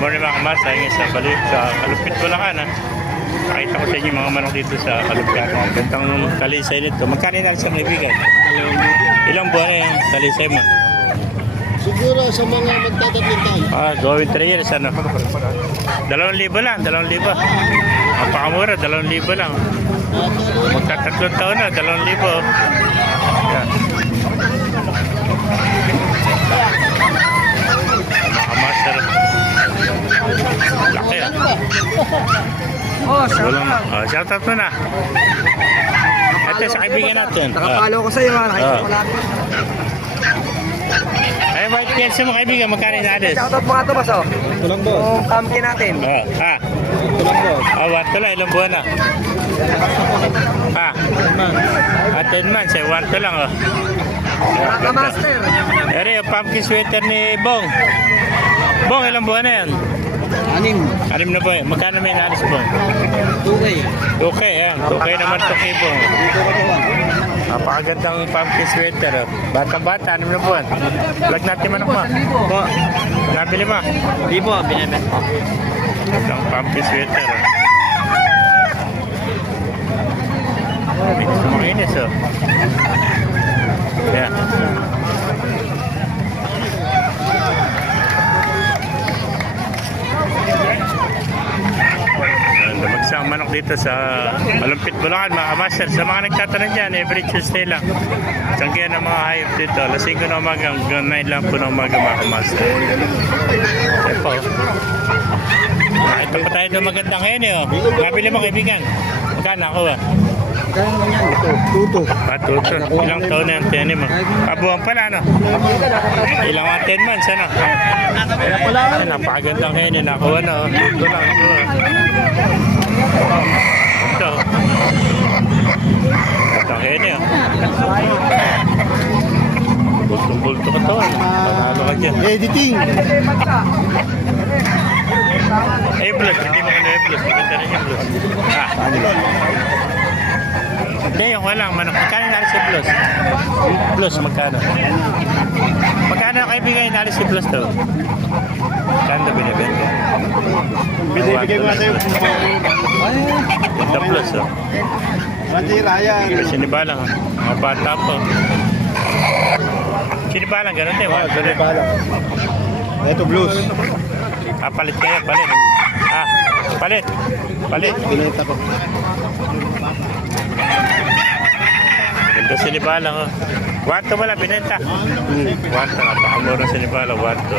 morning mga kamas, ngayon sa balik sa Kalupit Bulacan ha. Pakita ko sa inyo mga manok dito sa Kalupit. Ang gandang talisay nito. Magkano na sa kaibigan? Ilang buwan na yung talisay mo? Siguro sa mga magtatatlong taon. Ah, going 3 years ano? Dalawang libo lang, dalawang libo. Napakamura, dalawang libo lang. At Magkatatlong taon na, dalawang libo. Yan. Mga master. Laki ah. Oh, shout Walang, out. oh, shout out mo na. Ito sa kaibigan natin. Ah. Nakapalo ko sa'yo, ha. Nakita Ah. ko lagi. Ay, white cancer mo kaibigan, magkano yung address? Shout out mga to, boss, oh. ito lang boss. Yung pumpkin natin. Oh, ah. Ito lang boss. Oh, what to lang, ilang buwan na? Ah, Man. at 10 months, eh, one to lang, oh. Ganda. master. Ere, yung pumpkin sweater ni Bong. Bong, ilang buwan na yan? Anim. Anim na ba? Magkano may inalis Bong? Tugay. Okay, yan. Okay naman to kay Bong. Dito ka pa lang. Napakagandang pumpkin sweater. oh. Bata-bata, anim na buwan. Vlog natin manok mo. Po. Nabili mo. Di po, binibet. Ang pumpkin sweater. Oh. May gusto makinis oh. Yeah. Lumagsang manok dito sa Malumpit, Bulacan, mga master. Sa mga nagtatanong dyan, every Tuesday lang. Tanggihan ng mga hayop dito. Alas 5 na umaga, hanggang 9 lang po ng umaga, mga master. Ito po. Ito pa tayo ng magandang hen eh. Oh. Nabili mo kaibigan. Magkano ako ah? Kaya naman yan. Ito. Tuto. Ilang taon na yung tenim mo? Kabuhan pala ano? Ilang mga 10 months ano? Kaya pala. Napakagandang hen eh. Nakuha na oh. Ito lang. Ito. Ito. Gandang hen eh. oh. Bulto-bulto ka to. eh. Panalo ka dyan. Editing. Eh, plus. Hindi mo kano yung plus. Maganda rin yung plus. Ah. Hindi, yung walang manok. Magkano nalis yung plus? Plus, magkano? Magkano kaibigan yung nalis yung plus to? Magkano na binibenta? Binibigay ko na sa'yo. Ganda plus, oh. Matira yan. Sinibalang, oh. Mga bata po. Sinibalang, ganun din. Ganun. Bala. Ito blues. Ah, palit kayo, palit. Ah, palit. Palit. Binenta ko. Ganda sinibalang, oh. Wanto wala, binenta. Wanto, napakamura sinibalang, wanto.